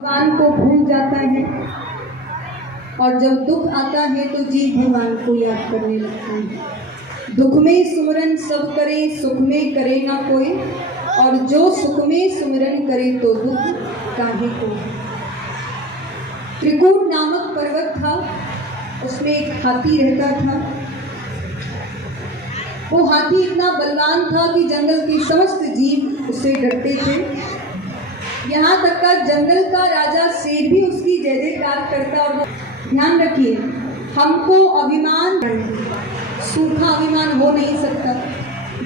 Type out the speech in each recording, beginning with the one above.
भगवान को भूल जाता है और जब दुख आता है तो जीव भगवान को याद करने लगता है। दुख में सुमिरन सब करे, सुख में करे ना कोई, और जो सुख में सुमिरन करे तो दुख काहे को। त्रिकूट नामक पर्वत था, उसमें एक हाथी रहता था। वो हाथी इतना बलवान था कि जंगल के समस्त जीव उससे डरते थे। यहाँ तक का जंगल का राजा शेर भी उसकी जय जयकार करता। और ध्यान रखिए, हमको अभिमान, सूखा अभिमान हो नहीं सकता,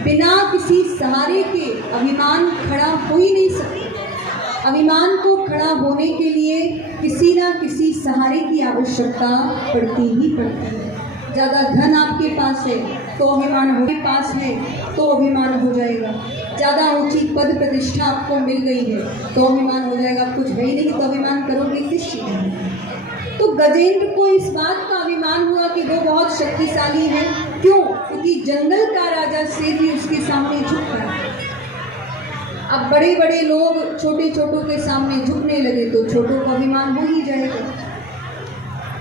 बिना किसी सहारे के अभिमान खड़ा हो ही नहीं सकता। अभिमान को खड़ा होने के लिए किसी ना किसी सहारे की आवश्यकता पड़ती ही पड़ती है। ज़्यादा धन आपके पास है तो अभिमान हो, आपके पास है तो अभिमान हो जाएगा। ज़्यादा ऊंची पद प्रतिष्ठा आपको मिल गई है तो अभिमान हो जाएगा। कुछ है ही नहीं तो अभिमान करोगे किस चीज़ में। तो गजेंद्र को इस बात का अभिमान हुआ कि वो बहुत शक्तिशाली है। क्यों? क्योंकि जंगल का राजा शेर भी उसके सामने झुक रहा है। अब बड़े बड़े लोग छोटे छोटों के सामने झुकने लगे तो छोटों का अभिमान हो ही जाएगा।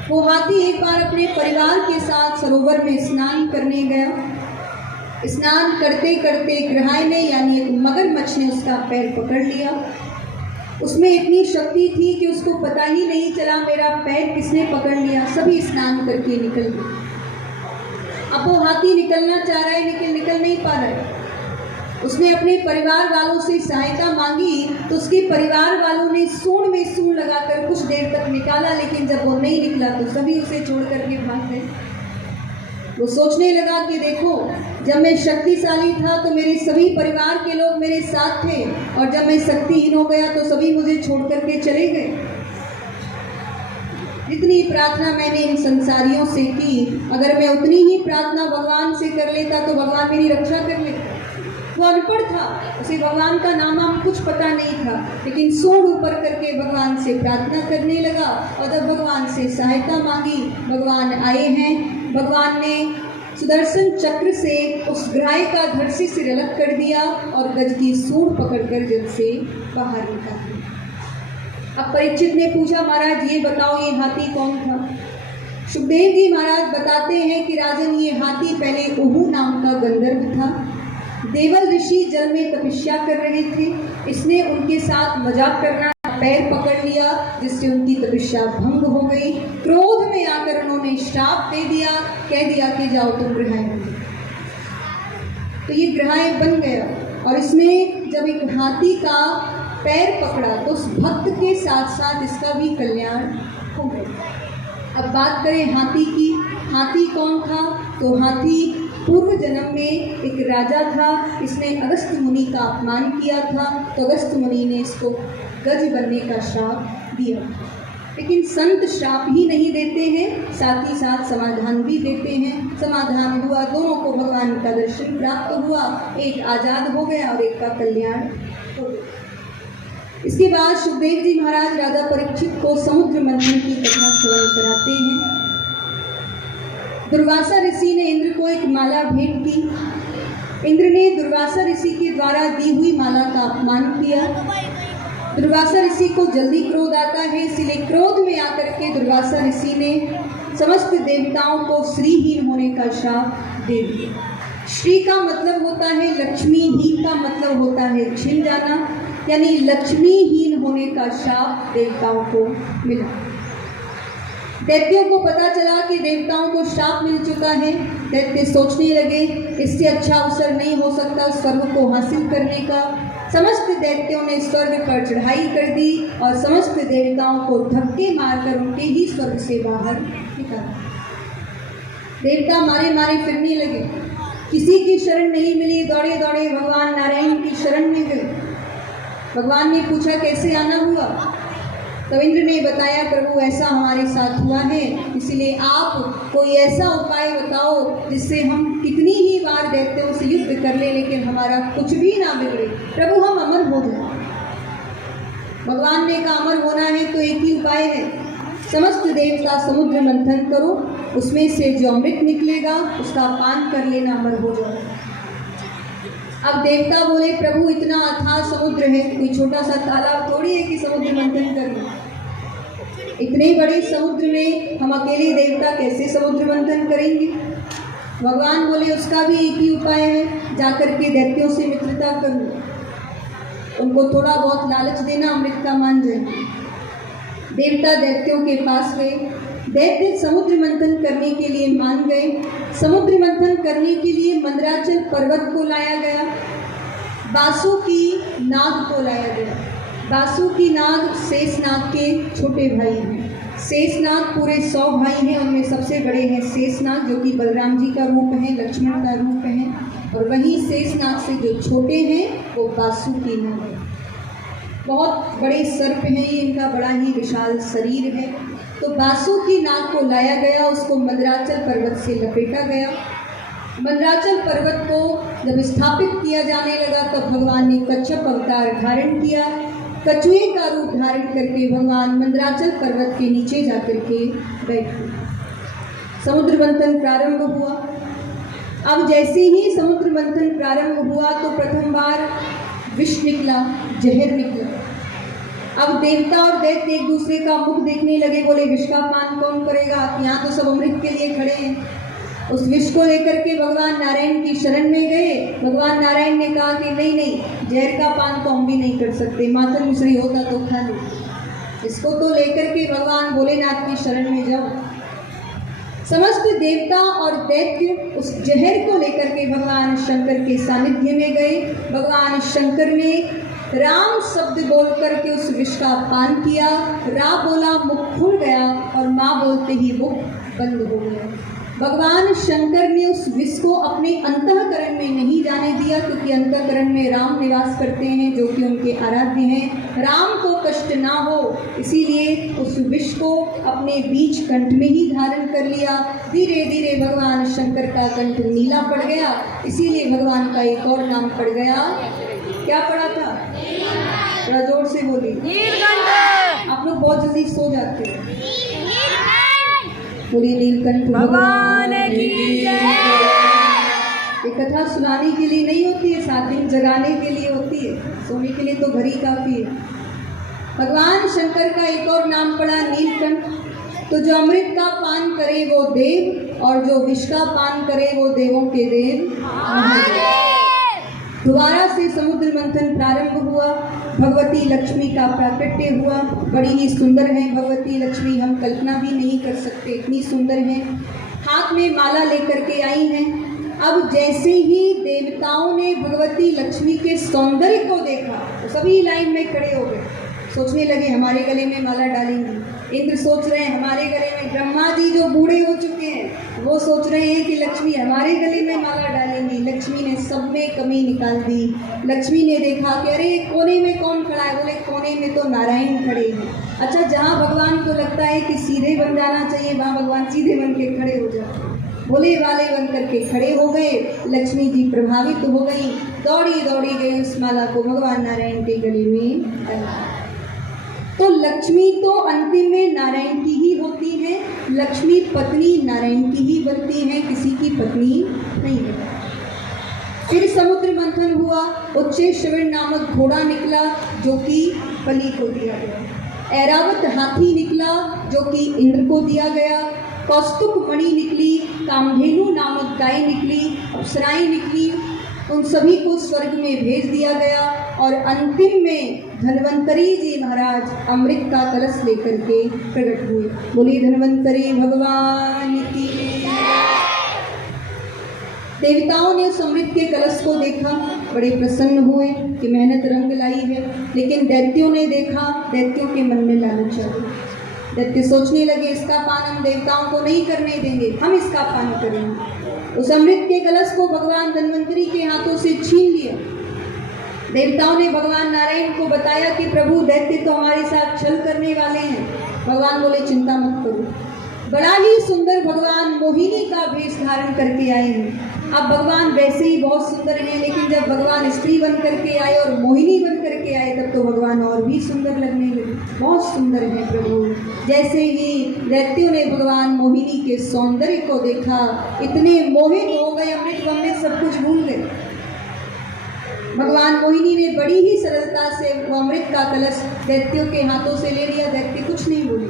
वो हाथी एक बार अपने परिवार के साथ सरोवर में स्नान करने गया। स्नान करते करते ग्रहाय ने यानी एक मगरमच्छ ने उसका पैर पकड़ लिया। उसमें इतनी शक्ति थी कि उसको पता ही नहीं चला मेरा पैर किसने पकड़ लिया। सभी स्नान करके निकल गए। अब वो हाथी निकलना चाह रहा है लेकिन निकल नहीं पा रहा है। उसने अपने परिवार वालों से सहायता मांगी तो उसके परिवार वालों ने सूंड में सूंड लगाकर कुछ देर तक निकाला, लेकिन जब वो नहीं निकला तो सभी उसे छोड़ करके भाग गए। वो सोचने लगा कि देखो, जब मैं शक्तिशाली था तो मेरे सभी परिवार के लोग मेरे साथ थे, और जब मैं शक्तिहीन हो गया तो सभी मुझे छोड़ करके चले गए। जितनी प्रार्थना मैंने इन संसारियों से की, अगर मैं उतनी ही प्रार्थना भगवान से कर लेता तो भगवान मेरी रक्षा कर लेता। वो अनपढ़ था, उसे भगवान का नाम कुछ पता नहीं था, लेकिन सूंड ऊपर करके भगवान से प्रार्थना करने लगा। और जब भगवान से सहायता मांगी, भगवान आए हैं। भगवान ने सुदर्शन चक्र से उस ग्राह का धड़ से सिर अलग कर दिया और गज की सूंड पकड़कर जल से बाहर निकाला। अब परीक्षित ने पूछा, महाराज ये बताओ ये हाथी कौन था? सुखदेव जी महाराज बताते हैं कि राजन ये हाथी पहले उहू नाम का गंधर्व था। देवल ऋषि जल में तपस्या कर रहे थे। इसने उनके साथ मजाक करना, पैर पकड़ लिया, जिससे उनकी तपस्या भंग हो गई। क्रोध में आकर उन्होंने श्राप दे दिया, कह दिया कि जाओ तुम ग्रहाय बन। तो ये ग्रहाय बन गया। और इसने जब एक हाथी का पैर पकड़ा तो उस भक्त के साथ साथ इसका भी कल्याण हो गया। अब बात करें हाथी की। हाथी कौन था? तो हाथी पूर्व जन्म में एक राजा था। इसने अगस्त मुनि का अपमान किया था तो अगस्त मुनि ने इसको गज बनने का श्राप दिया। लेकिन संत श्राप ही नहीं देते हैं, साथ ही साथ समाधान भी देते हैं। समाधान हुआ, दोनों को भगवान का दर्शन प्राप्त हुआ। एक आज़ाद हो गया और एक का कल्याण हो गया। इसके बाद सुखदेव जी महाराज राजा परीक्षित को समुद्र मंथन की कथा श्रवण कराते हैं। दुर्वासा ऋषि ने इंद्र को एक माला भेंट की। इंद्र ने दुर्वासा ऋषि के द्वारा दी हुई माला का अपमान किया। दुर्वासा ऋषि को जल्दी क्रोध आता है, इसलिए क्रोध में आकर के दुर्वासा ऋषि ने समस्त देवताओं को श्रीहीन होने का श्राप दे दिया। श्री का मतलब होता है लक्ष्मी, हीन का मतलब होता है छिन जाना, यानी लक्ष्मीहीन होने का श्राप देवताओं को मिला। दैत्यों को पता चला कि देवताओं को श्राप मिल चुका है। दैत्य सोचने लगे इससे अच्छा अवसर नहीं हो सकता स्वर्ग को हासिल करने का। समस्त दैत्यों ने स्वर्ग पर चढ़ाई कर दी और समस्त देवताओं को धक्के मारकर उनके ही स्वर्ग से बाहर निकाला। देवता मारे मारे फिरने लगे, किसी की शरण नहीं मिली, दौड़े दौड़े भगवान नारायण की शरण में गए। भगवान ने पूछा कैसे आना हुआ? तो इंद्र ने बताया, प्रभु ऐसा हमारे साथ हुआ है, इसलिए आप कोई ऐसा उपाय बताओ जिससे हम कितनी ही बार दैत्यों से युद्ध कर ले लेकिन हमारा कुछ भी ना बिगड़े, प्रभु हम अमर हो जाए। भगवान ने कहा अमर होना है तो एक ही उपाय है, समस्त देवता समुद्र मंथन करो, उसमें से जो अमृत निकलेगा उसका पान कर लेना, अमर हो जाए। अब देवता बोले प्रभु इतना अथाह समुद्र है, कोई छोटा सा तालाब थोड़ी है कि समुद्र मंथन कर ले। इतने बड़े समुद्र में हम अकेले देवता कैसे समुद्र मंथन करेंगे? भगवान बोले उसका भी एक ही उपाय है, जाकर के दैत्यों से मित्रता करो, उनको थोड़ा बहुत लालच देना, अमृत का मान जाएंगे। देवता दैत्यों के पास गए, दैत्य समुद्र मंथन करने के लिए मान गए। समुद्र मंथन करने के लिए मंदराचल पर्वत को लाया गया, बासुकी नाग को लाया गया। बासुकी नाग शेषनाग के छोटे भाई हैं। शेषनाग पूरे 100 भाई हैं, उनमें सबसे बड़े हैं शेषनाग, जो कि बलराम जी का रूप है, लक्ष्मण का रूप है, और वहीं शेषनाग से जो छोटे हैं वो बासुकी नाग है। बहुत बड़े सर्प हैं ये, इनका बड़ा ही विशाल शरीर है। तो बासुकी नाग को लाया गया, उसको मंदराचल पर्वत से लपेटा गया। मंदराचल पर्वत को जब स्थापित किया जाने लगा तब भगवान ने कच्छप अवतार धारण किया। कछुए का रूप धारण करके भगवान मंदराचल पर्वत के नीचे जाकर के बैठे। समुद्र मंथन प्रारंभ हुआ। अब जैसे ही समुद्र मंथन प्रारंभ हुआ तो प्रथम बार विष निकला, जहर निकला। अब देवता और दैत्य एक दूसरे का मुख देखने लगे, बोले विष का पान कौन करेगा? यहाँ तो सब अमृत के लिए खड़े हैं। उस विष को लेकर के भगवान नारायण की शरण में गए। भगवान नारायण ने कहा कि नहीं नहीं, जहर का पान तो हम भी नहीं कर सकते, मातन मिश्री होता तो खा लो। इसको तो लेकर के भगवान भोलेनाथ की शरण में जाओ। समस्त देवता और दैत्य उस जहर को लेकर के भगवान शंकर के सानिध्य में गए। भगवान शंकर ने राम शब्द बोल करके उस विष का पान किया। रा बोला, मुख खुल गया, और माँ बोलते ही मुख बंद हो गया। भगवान शंकर ने उस विष को अपने अंतःकरण में नहीं जाने दिया, क्योंकि अंतःकरण में राम निवास करते हैं, जो कि उनके आराध्य हैं। राम को कष्ट ना हो इसीलिए उस विष को अपने बीच कंठ में ही धारण कर लिया। धीरे धीरे भगवान शंकर का कंठ नीला पड़ गया, इसीलिए भगवान का एक और नाम पड़ गया। क्या पड़ा था? थोड़ा जोर से बोलिए। आप लोग बहुत जल्दी सो जाते हैं। बोलिए नीलकंठ भगवान की जय। ये कथा सुनाने के लिए नहीं होती है, 7 दिन जगाने के लिए होती है, सोने के लिए तो घर ही काफी है। भगवान शंकर का एक और नाम पड़ा नीलकंठ। तो जो अमृत का पान करे वो देव, और जो विष का पान करे वो देवों के देव। दोबारा से समुद्र मंथन प्रारंभ हुआ। भगवती लक्ष्मी का प्राकट्य हुआ। बड़ी ही सुंदर है भगवती लक्ष्मी, हम कल्पना भी नहीं कर सकते, इतनी सुंदर है। हाथ में माला लेकर के आई हैं। अब जैसे ही देवताओं ने भगवती लक्ष्मी के सौंदर्य को देखा तो सभी लाइन में खड़े हो गए, सोचने लगे हमारे गले में माला डालेंगे। इंद्र सोच रहे हैं हमारे गले में, ब्रह्मा जी जो बूढ़े हो चुके हैं वो सोच रहे हैं कि लक्ष्मी हमारे गले में माला डालेंगी। लक्ष्मी ने सब में कमी निकाल दी। लक्ष्मी ने देखा कि अरे कोने में कौन खड़ा है? बोले कोने में तो नारायण खड़े हैं। अच्छा, जहाँ भगवान को लगता है कि सीधे बन जाना चाहिए वहाँ भगवान सीधे बन के खड़े हो जाते हैं, भोले वाले बन करके खड़े हो गए। लक्ष्मी जी प्रभावित हो गई, दौड़ी दौड़ी गई, उस माला को भगवान नारायण के गले में डाला। तो लक्ष्मी तो अंतिम में नारायण की ही होती है। लक्ष्मी पत्नी नारायण की ही बनती है, किसी की पत्नी नहीं है। फिर समुद्र मंथन हुआ। उच्चेश्वर नामक घोड़ा निकला जो कि बलि को दिया गया। ऐरावत हाथी निकला जो कि इंद्र को दिया गया। कौस्तुभ मणि निकली, कामधेनु नामक गाय निकली, अप्सराएं निकली, उन सभी को स्वर्ग में भेज दिया गया। और अंतिम में धन्वंतरी जी महाराज अमृत का कलश लेकर के प्रकट हुए। बोलिए धन्वंतरी भगवान की। देवताओं ने उस अमृत के कलश को देखा, बड़े प्रसन्न हुए कि मेहनत रंग लाई है। लेकिन दैत्यों ने देखा, दैत्यों के मन में लालच आ गई। दैत्य सोचने लगे इसका पान हम देवताओं को नहीं करने देंगे, हम इसका पान करेंगे। उस अमृत के कलश को भगवान धन्वंतरी के हाथों से छीन लिया। देवताओं ने भगवान नारायण को बताया कि प्रभु दैत्य तो हमारे साथ छल करने वाले हैं। भगवान बोले चिंता मत करो। बड़ा ही सुंदर भगवान मोहिनी का वेश धारण करके आए हैं। अब भगवान वैसे ही बहुत सुंदर हैं, लेकिन जब भगवान स्त्री बन करके आए और मोहिनी बन करके आए तब तो भगवान और भी सुंदर लगने लगे। बहुत सुंदर हैं प्रभु। जैसे ही दैत्यों ने भगवान मोहिनी के सौंदर्य को देखा, इतने मोहित हो गए, अमृत सब कुछ भूल गए। भगवान मोहिनी ने बड़ी ही सरलता से वो अमृत का कलश दैत्यों के हाथों से ले लिया। दैत्य कुछ नहीं बोले,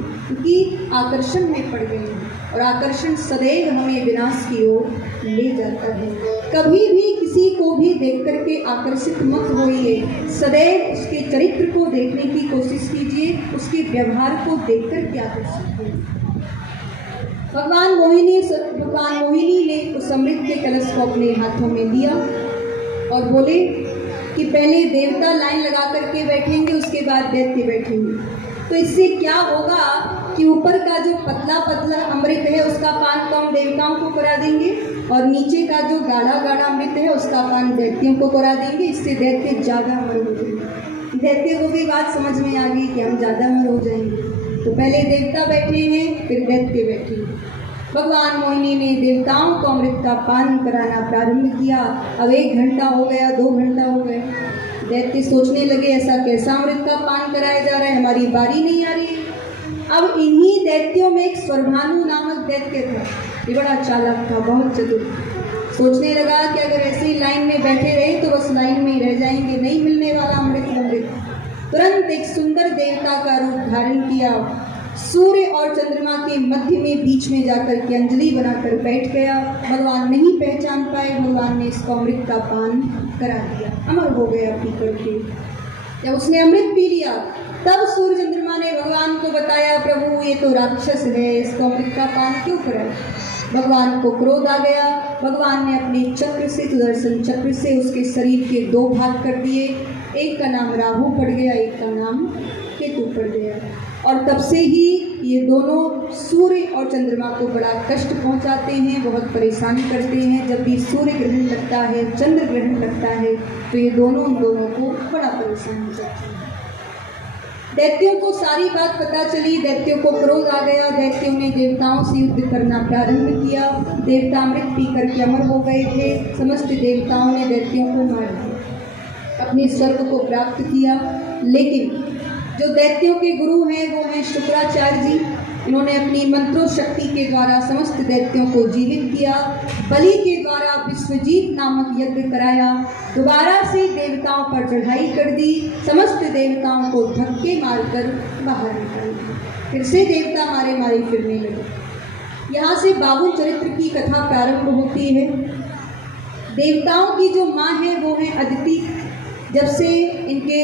आकर्षण में पड़ गए हैं और आकर्षण सदैव हमें विनाश की ओर ले जाता है। कभी भी किसी को भी देख करके आकर्षित मत होइए, सदैव उसके चरित्र को देखने की कोशिश कीजिए, उसके व्यवहार को देख करके आकर्षित होइए। भगवान मोहिनी ने उस अमृत के कलश को अपने हाथों में लिया और बोले कि पहले देवता लाइन लगा करके बैठेंगे, उसके बाद दैत्य बैठेंगे। तो इससे क्या होगा कि ऊपर का जो पतला पतला अमृत है उसका पान तो हम देवताओं को करा देंगे और नीचे का जो गाढ़ा गाढ़ा अमृत है उसका पान दैत्यों को करा देंगे। इससे दैत्य ज़्यादा अमर हो जाएंगे। दैत्य को भी बात समझ में आ गई कि हम ज़्यादा अमर हो जाएंगे। तो पहले देवता बैठे हैं, फिर दैत्य बैठे हैं। भगवान मोहिनी ने देवताओं को अमृत का पान कराना प्रारंभ किया। अब 1 घंटा हो गया, 2 घंटा हो गया। दैत्य सोचने लगे ऐसा कैसा अमृत का पान कराया जा रहा है, हमारी बारी नहीं आ रही है। अब इन्हीं दैत्यों में एक स्वरभानु नामक दैत्य था। ये बड़ा चालाक था, बहुत चतुर। सोचने लगा कि अगर ऐसे ही लाइन में बैठे रहे तो बस लाइन में ही रह जाएंगे, नहीं मिलने वाला अमृत। तुरंत एक सुंदर देवता का रूप धारण किया, सूर्य और चंद्रमा के मध्य में बीच में जाकर के अंजलि बनाकर बैठ गया। भगवान नहीं पहचान पाए, भगवान ने इसको अमृत का पान करा दिया, अमर हो गया पी करके। जब उसने अमृत पी लिया तब सूर्य चंद्रमा ने भगवान को बताया, प्रभु ये तो राक्षस है, इसको अमृत का पान क्यों कराया। भगवान को क्रोध आ गया। भगवान ने अपने चक्र से, सुदर्शन चक्र से उसके शरीर के 2 भाग कर दिए। एक का नाम राहु पड़ गया, एक का नाम केतु पड़ गया। और तब से ही ये दोनों सूर्य और चंद्रमा को बड़ा कष्ट पहुंचाते हैं, बहुत परेशान करते हैं। जब भी सूर्य ग्रहण लगता है, चंद्र ग्रहण लगता है तो ये दोनों उन दोनों को बड़ा परेशान करते हैं। दैत्यों को सारी बात पता चली, दैत्यों को क्रोध आ गया। दैत्यों ने देवताओं से युद्ध करना प्रारंभ किया। देवता अमृत पी करके अमर हो गए थे। समस्त देवताओं ने दैत्यों को मार दिया, अपने स्वर्ग को प्राप्त किया। लेकिन जो दैत्यों के गुरु हैं वो हैं शुक्राचार्य जी। इन्होंने अपनी मंत्रों शक्ति के द्वारा समस्त दैत्यों को जीवित किया। बलि के द्वारा विश्वजीत नामक यज्ञ कराया। दोबारा से देवताओं पर चढ़ाई कर दी, समस्त देवताओं को धक्के मारकर बाहर निकाल दिया। फिर से देवता मारे मारे फिरने लगे। यहाँ से बाबुल चरित्र की कथा प्रारंभ होती है। देवताओं की जो माँ है वो है अदिति। जब से इनके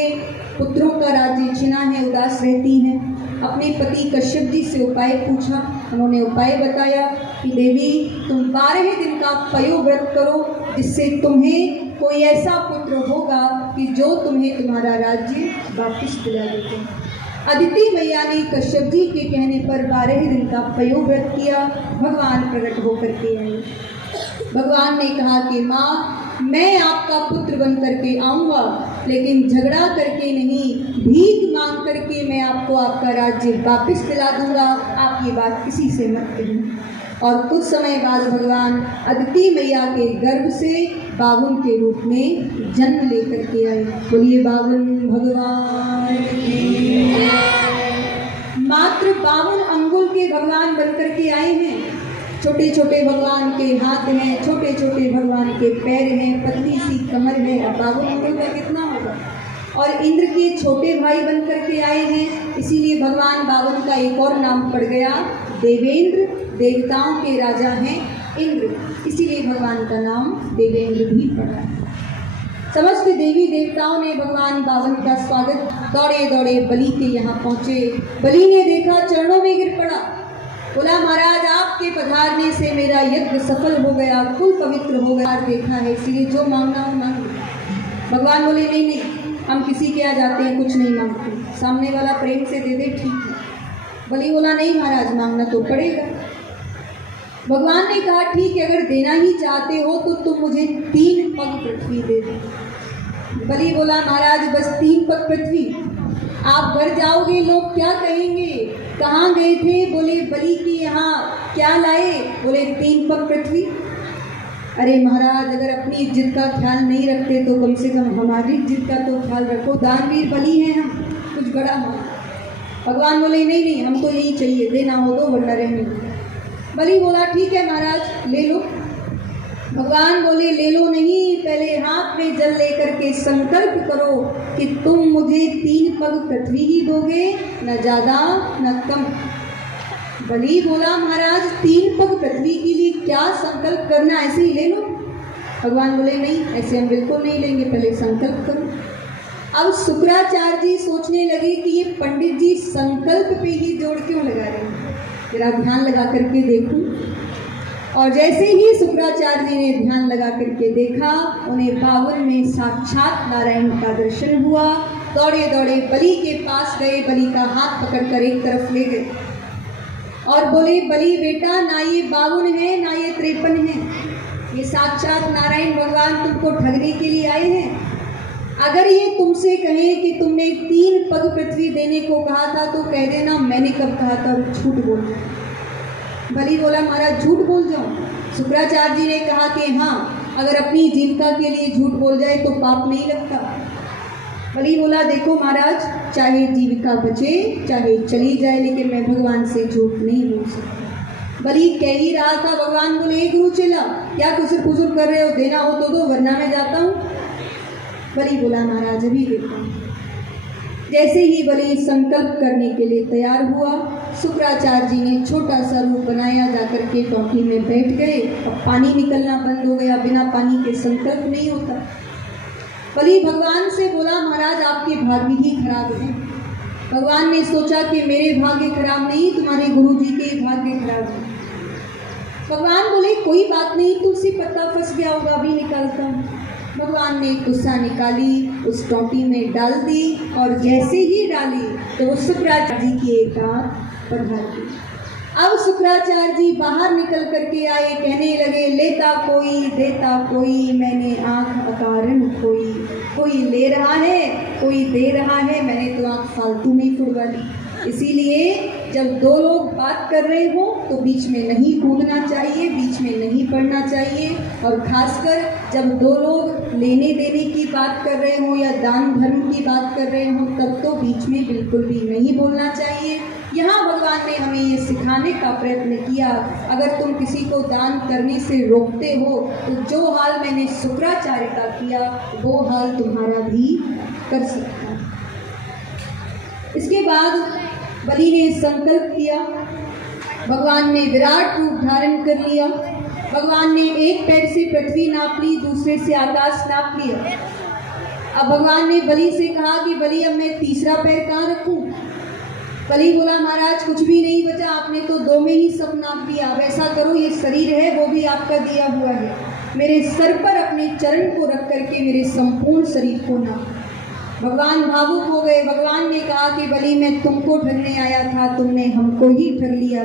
पुत्रों का राज्य छिना है, उदास रहती हैं। अपने पति कश्यप जी से उपाय पूछा। उन्होंने उपाय बताया कि देवी तुम 12 दिन का पयोव्रत करो, जिससे तुम्हें कोई ऐसा पुत्र होगा कि जो तुम्हें तुम्हारा राज्य वापस दिला देगा। अदिति मैया ने कश्यप जी के कहने पर 12 दिन का पयोव्रत किया। भगवान प्रकट होकर के आए। भगवान ने कहा कि माँ मैं आपका पुत्र बन करके आऊँगा, लेकिन झगड़ा करके नहीं, भीख मांग करके मैं आपको आपका राज्य वापस दिला दूंगा। आप ये बात किसी से मत कहिए। और कुछ समय बाद भगवान अदिति मैया के गर्भ से बावन के रूप में जन्म लेकर के आए। बोलिए बावन भगवान की। मात्र 52 अंगुल के भगवान बनकर के आए हैं। छोटे छोटे भगवान के हाथ हैं, छोटे छोटे भगवान के पैर हैं, पतली सी कमर है। अब 52 अंगुल का कितना होगा। और इंद्र के छोटे भाई बनकर के आए हैं, इसीलिए भगवान 52 का एक और नाम पड़ गया देवेंद्र। देवताओं के राजा हैं इंद्र, इसीलिए भगवान का नाम देवेंद्र भी पड़ा। समस्त देवी देवताओं ने भगवान 52 का स्वागत दौड़े दौड़े बलि के यहाँ पहुँचे। बलि ने देखा, चरणों में गिर पड़ा। बोला महाराज आपके पधारने से मेरा यज्ञ सफल हो गया, कुल पवित्र हो गया। देखा है, इसलिए जो मांगना हो मांग। भगवान बोले नहीं नहीं, हम किसी के यहाँ जाते हैं कुछ नहीं मांगते, सामने वाला प्रेम से दे दे ठीक है। बलि बोला नहीं महाराज मांगना तो पड़ेगा। भगवान ने कहा ठीक है, अगर देना ही चाहते हो तो तुम मुझे 3 पग पृथ्वी दे दो। बलि बोला महाराज बस 3 पग पृथ्वी, आप घर जाओगे लोग क्या कहेंगे, कहाँ गए थे। बोले बलि की यहाँ, क्या लाए। बोले 3 पग पृथ्वी। अरे महाराज अगर अपनी इज्जत का ख्याल नहीं रखते तो कम से कम हमारी इज्जत का तो ख्याल रखो, दानवीर बलि हैं हम, कुछ बड़ा हो। भगवान बोले नहीं नहीं हमको यही चाहिए, देना हो तो वरना रहने दो। बलि बोला ठीक है महाराज ले लो। भगवान बोले ले लो नहीं, पहले हाथ में जल लेकर के संकल्प करो कि तुम मुझे 3 पग पृथ्वी ही दोगे, न ज़्यादा न कम। बलि बोला महाराज 3 पग पृथ्वी के लिए क्या संकल्प करना, ऐसे ही ले लो। भगवान बोले नहीं, ऐसे हम बिल्कुल नहीं लेंगे, पहले संकल्प करो। अब शुक्राचार्य जी सोचने लगे कि ये पंडित जी संकल्प पे ही जोड़ क्यों लगा रहे हैं, जरा ध्यान लगा करके देखूं। और जैसे ही शुक्राचार्य जी ने ध्यान लगा करके देखा, उन्हें बावन में साक्षात नारायण का दर्शन हुआ। दौड़े दौड़े बलि के पास गए, बलि का हाथ पकड़कर एक तरफ ले गए और बोले बलि बेटा, ना ये 52 है ना ये 53 है, ये साक्षात नारायण भगवान तुमको ठगने के लिए आए हैं। अगर ये तुमसे कहें कि तुमने 3 पग पृथ्वी देने को कहा था तो कह देना मैंने कब कहा था, झूठ बोल। बलि बोला महाराज झूठ बोल जाऊं? शुक्राचार्य जी ने कहा कि हाँ, अगर अपनी जीविका के लिए झूठ बोल जाए तो पाप नहीं लगता। बलि बोला देखो महाराज, चाहे जीविका बचे चाहे चली जाए, लेकिन मैं भगवान से झूठ नहीं बोल सकता। बलि कह ही रहा था, भगवान बोले गुरु चेला क्या कुछ फुजुल कर रहे हो, देना हो तो दो वरना मैं जाता हूँ। बलि बोला महाराज अभी देता हूँ। जैसे ही बलि संकल्प करने के लिए तैयार हुआ, शुक्राचार्य जी ने छोटा सा रूप बनाया, जाकर के टोंटी में बैठ गए। अब पानी निकलना बंद हो गया, बिना पानी के संकल्प नहीं होता। बलि भगवान से बोला महाराज आपके भाग्य ही खराब है। भगवान ने सोचा कि मेरे भाग्य खराब नहीं, तुम्हारे गुरु जी के भाग्य खराब है। भगवान बोले कोई बात नहीं, तुलसी पत्ता फंस गया होगा, अभी निकालता हूँ। भगवान ने गुस्सा निकाली, उस टोंटी में डाल दी और जैसे ही डाली तो शुक्राचार्य जी की एक आंख पधार दी। अब शुक्राचार्य जी बाहर निकल करके आए, कहने लगे लेता कोई देता कोई, मैंने आंख अकारण खोई। कोई ले रहा है कोई दे रहा है, मैंने तो आंख फालतू में फुड़वा ली। इसीलिए जब 2 लोग बात कर रहे हो तो बीच में नहीं कूदना चाहिए, बीच में नहीं पड़ना चाहिए। और खासकर जब 2 लोग लेने देने की बात कर रहे हो या दान धर्म की बात कर रहे हो, तब तो बीच में बिल्कुल भी नहीं बोलना चाहिए। यहाँ भगवान ने हमें ये सिखाने का प्रयत्न किया, अगर तुम किसी को दान करने से रोकते हो तो जो हाल मैंने शुक्राचार्य का किया वो हाल तुम्हारा भी कर सकता है। इसके बाद बलि ने संकल्प किया, भगवान ने विराट रूप धारण कर लिया। भगवान ने एक पैर से पृथ्वी नाप ली, दूसरे से आकाश नाप लिया। अब भगवान ने बलि से कहा कि बलि अब मैं तीसरा पैर कहाँ रखूं? बलि बोला महाराज कुछ भी नहीं बचा, आपने तो 2 में ही सब नाप दिया। अब ऐसा करो, ये शरीर है वो भी आपका दिया हुआ है, मेरे सर पर अपने चरण को रख करके मेरे संपूर्ण शरीर को नाप। भगवान भावुक हो गए। भगवान ने कहा कि बलि मैं तुमको ठगने आया था, तुमने हमको ही ठग लिया।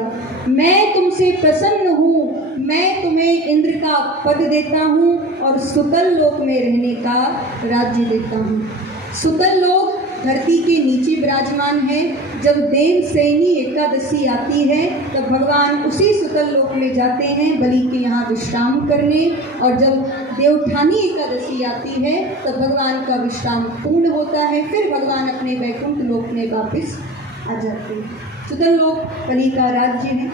मैं तुमसे प्रसन्न हूँ, मैं तुम्हें इंद्र का पद देता हूँ और सुतल लोक में रहने का राज्य देता हूँ। सुतल लोक धरती के नीचे विराजमान है। जब देवशयनी एकादशी आती है तब भगवान उसी सुतल लोक में जाते हैं बलि के यहाँ विश्राम करने, और जब देवउठानी एकादशी आती है तब भगवान का विश्राम पूर्ण होता है, फिर भगवान अपने वैकुंठ लोक में वापस आ जाते हैं। सुतल लोक बलि का राज्य है।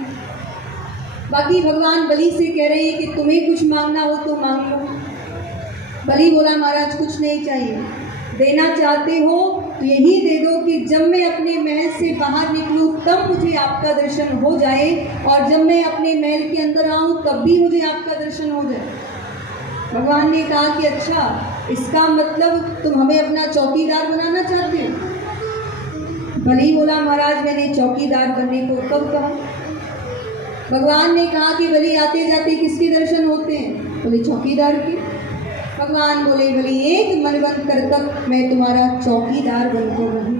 बाकी भगवान बलि से कह रहे हैं कि तुम्हें कुछ मांगना हो तो मांग लो। बलि बोला महाराज कुछ नहीं चाहिए, देना चाहते हो तो यही दे दो कि जब मैं अपने महल से बाहर निकलूं तब मुझे आपका दर्शन हो जाए, और जब मैं अपने महल के अंदर आऊं तब भी मुझे आपका दर्शन हो जाए। भगवान ने कहा कि अच्छा, इसका मतलब तुम हमें अपना चौकीदार बनाना चाहते हो? बलि बोला महाराज मैंने चौकीदार बनने को कब कहा? भगवान ने कहा कि बलि आते जाते किसके दर्शन होते हैं? बोले चौकीदार के। भगवान बोले बलि एक मन बंद कर तक मैं तुम्हारा चौकीदार बनकर रहूं।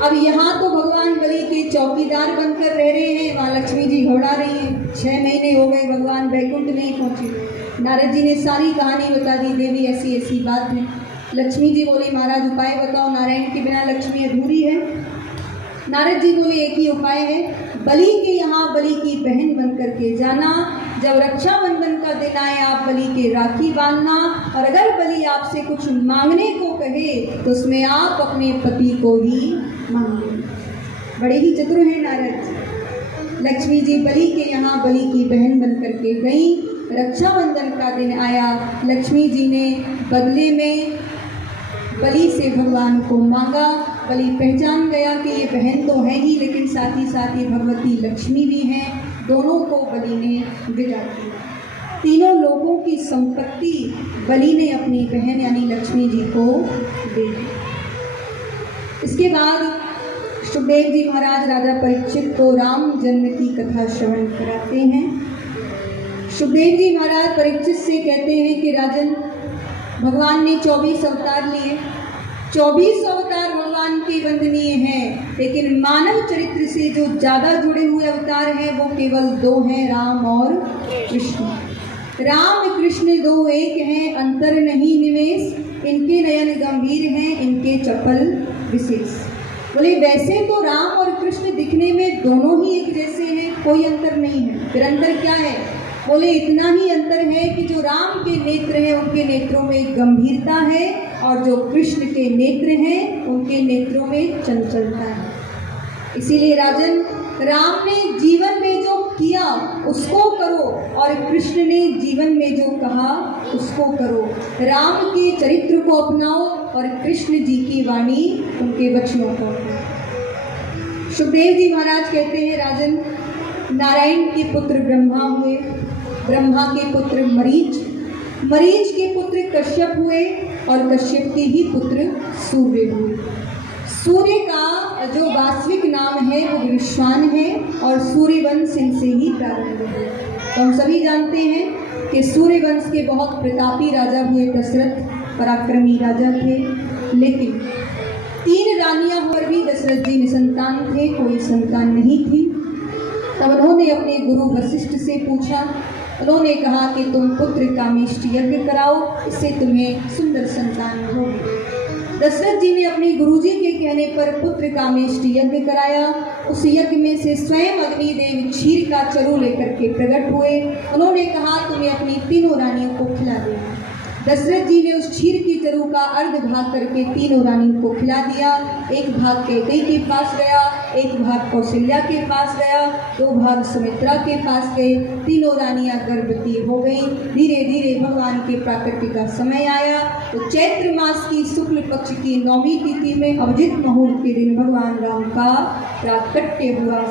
अब यहाँ तो भगवान बलि के चौकीदार बनकर रह रहे हैं, वहाँ लक्ष्मी जी घोड़ा रही हैं। 6 महीने हो गए भगवान वैकुंठ नहीं पहुँचे। नारद जी ने सारी कहानी बता दी, देवी ऐसी ऐसी बात है। लक्ष्मी जी बोली महाराज उपाय बताओ, नारायण के बिना लक्ष्मी अधूरी है। नारद जी बोले एक ही उपाय है, बलि के यहाँ बलि की बहन बन करके जाना। जब रक्षाबंधन का दिन आए आप बलि के राखी बांधना, और अगर बलि आपसे कुछ मांगने को कहे तो उसमें आप अपने पति को ही मांगे। बड़े ही चतुर हैं नारद जी। लक्ष्मी जी बलि के यहाँ बलि की बहन बन करके गई। रक्षाबंधन का दिन आया, लक्ष्मी जी ने बदले में बलि से भगवान को मांगा। बलि पहचान गया कि ये बहन तो है ही, लेकिन साथ ही साथ ये भगवती लक्ष्मी भी हैं। दोनों को बलि ने विदा किया। तीनों लोगों की संपत्ति बलि ने अपनी बहन यानी लक्ष्मी जी को दे दी। इसके बाद सुखदेव जी महाराज राजा परीक्षित को राम जन्म की कथा श्रवण कराते हैं। सुखदेव जी महाराज परीक्षित से कहते हैं कि राजन, भगवान ने 24 अवतार लिए, 24 अवतार भगवान के वंदनीय हैं, लेकिन मानव चरित्र से जो ज़्यादा जुड़े हुए अवतार हैं वो केवल 2 हैं, राम और कृष्ण। राम कृष्ण 2 एक हैं, अंतर नहीं निवेश, इनके नयन गंभीर हैं, इनके चपल विशेष। बोले वैसे तो राम और कृष्ण दिखने में दोनों ही एक जैसे हैं, कोई अंतर नहीं है। फिर अंतर क्या है? बोले इतना ही अंतर है कि जो राम के नेत्र हैं उनके नेत्रों में गंभीरता है, और जो कृष्ण के नेत्र हैं उनके नेत्रों में चंचलता है। इसीलिए राजन, राम ने जीवन में जो किया उसको करो, और कृष्ण ने जीवन में जो कहा उसको करो। राम के चरित्र को अपनाओ और कृष्ण जी की वाणी, उनके वचनों को अपनाओ। सुखदेव जी महाराज कहते हैं राजन, नारायण के पुत्र ब्रह्मा हुए, ब्रह्मा के पुत्र मरीच, मरीच के पुत्र कश्यप हुए, और कश्यप के ही पुत्र सूर्य हुए। सूर्य का जो वास्तविक नाम है वो विश्वान है, और सूर्यवंश इनसे ही प्रारंभ हुआ। तो हम सभी जानते हैं कि सूर्यवंश के बहुत प्रतापी राजा हुए दशरथ, पराक्रमी राजा थे, लेकिन 3 रानियां पर भी दशरथ जी निसंतान थे, कोई संतान नहीं थी। तब उन्होंने अपने गुरु वशिष्ठ से पूछा, उन्होंने कहा कि तुम पुत्र कामेष्टि यज्ञ कराओ, इससे तुम्हें सुंदर संतान होगी। दशरथ जी ने अपने गुरुजी के कहने पर पुत्र कामेष्टि यज्ञ कराया। उस यज्ञ में से स्वयं अग्निदेव क्षीर का चरु लेकर के प्रकट हुए। उन्होंने कहा तुम्हें अपनी 3 रानियों को खिला देना। दशरथ जी ने उस क्षीर की चरु का अर्ध भाग करके 3 रानियों को खिला दिया। एक भाग कैकेयी के पास गया, एक भाग कौशल्या के पास गया, 2 भाग सुमित्रा के पास गए। 3 रानियां गर्भवती हो गई। धीरे धीरे भगवान के प्राकट्य का समय आया, तो चैत्र मास की शुक्ल पक्ष की 9वीं तिथि में अभिजित मुहूर्त के दिन भगवान राम का प्राकट्य हुआ।